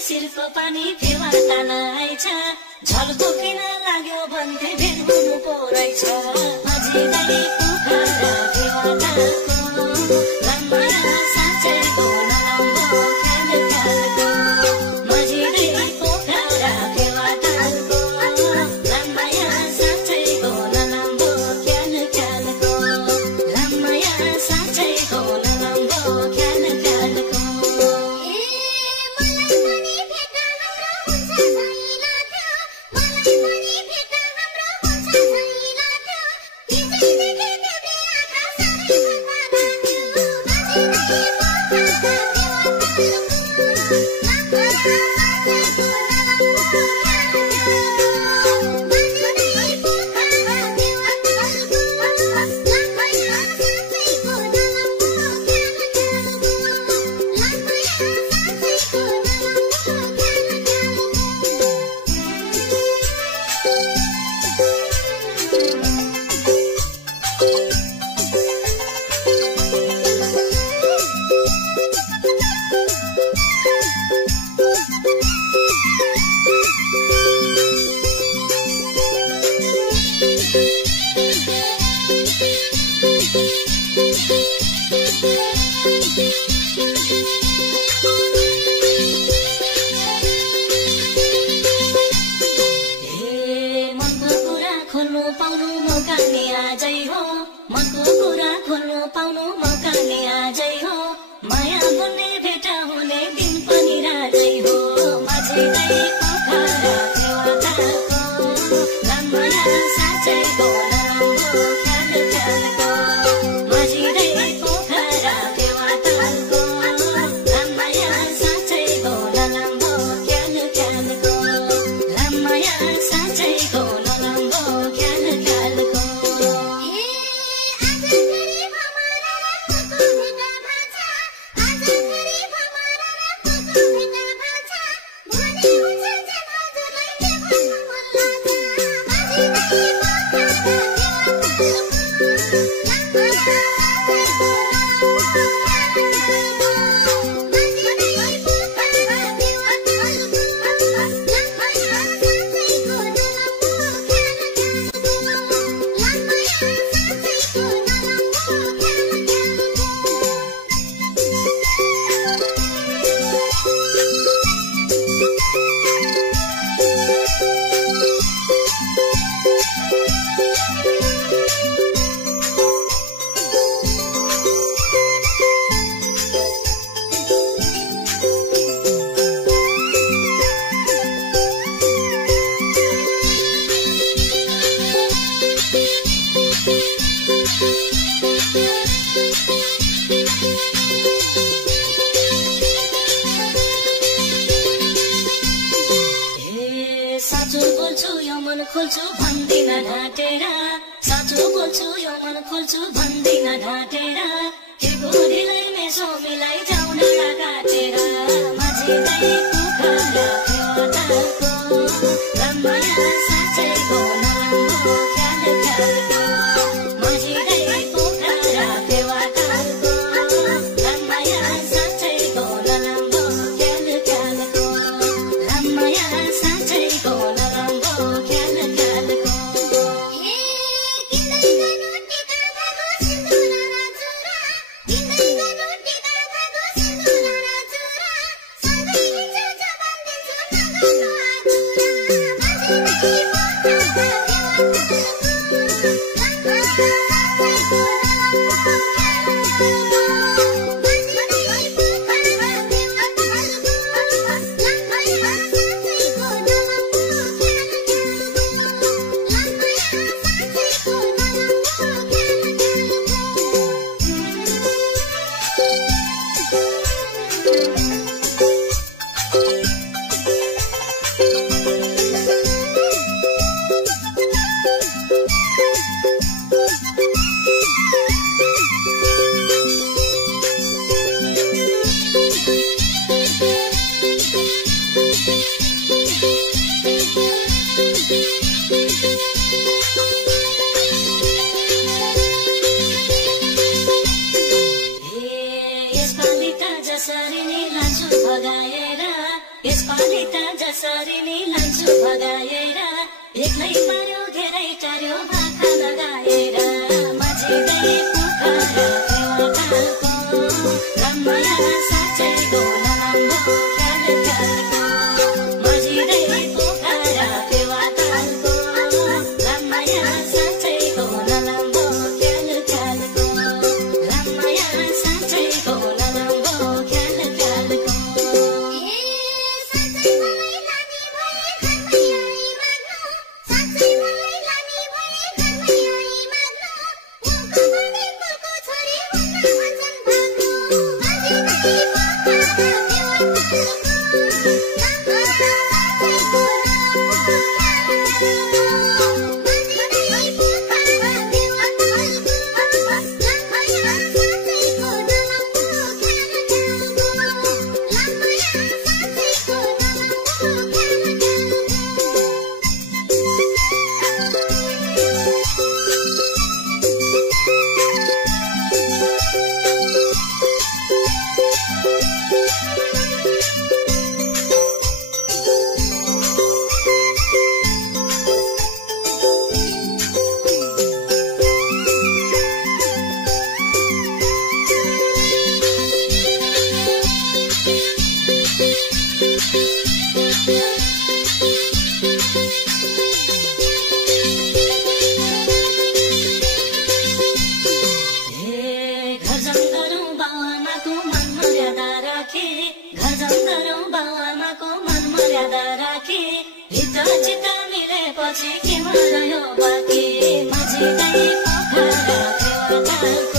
शिरको पानी फेवा तान आइछ झल्को किन लाग्यो भन्थे भेट हुनु पो रहेछ अझै पोखरा फेवा तालको राममाया साँच्चैको नलम्बो ख्याल ख्यालको मझिरै पोखरा फेवा तालको राममाया साँच्चैको नलम्बो ख्याल ख्यालको राममाया साँच्चैको नलम्बो ख्याल ख्यालको खोल्छु भन्दिन ढाँटेर साँचो बोल्छु यो मन खोल्छु भन्दिन ढाँटेर के गोरीलाई मेसो मिलाई जाउँ डाँडा काटेर माझिरै पोखरा फेवा तालको राममाया साँच्चैको नलम्बो ख्याल ख्यालको माझिरै पोखरा फेवा तालको राममाया साँच्चैको नलम्बो ख्याल ख्यालको राममाया साँच्चैको नलम्बो ख्याल ख्यालको यसपालि त जसरी नि लान्छु भगाएर एक्लै पार्यो घेरै टार्यो भाका लगाएर माझिँदै पोखरा फेवातालको रमाया साँच्चैको नराम्रो ख्याल ख्यालको माझिँदै पोखरा फेवातालको रमाया साँच्चैको नराम्रो ख्याल ख्यालको रमाया साँच्चैको नराम्रो ख्याल ख्यालको चिता मिलेपछि के रह्यो बाँकी माझिँदै पोखरा फेवातालको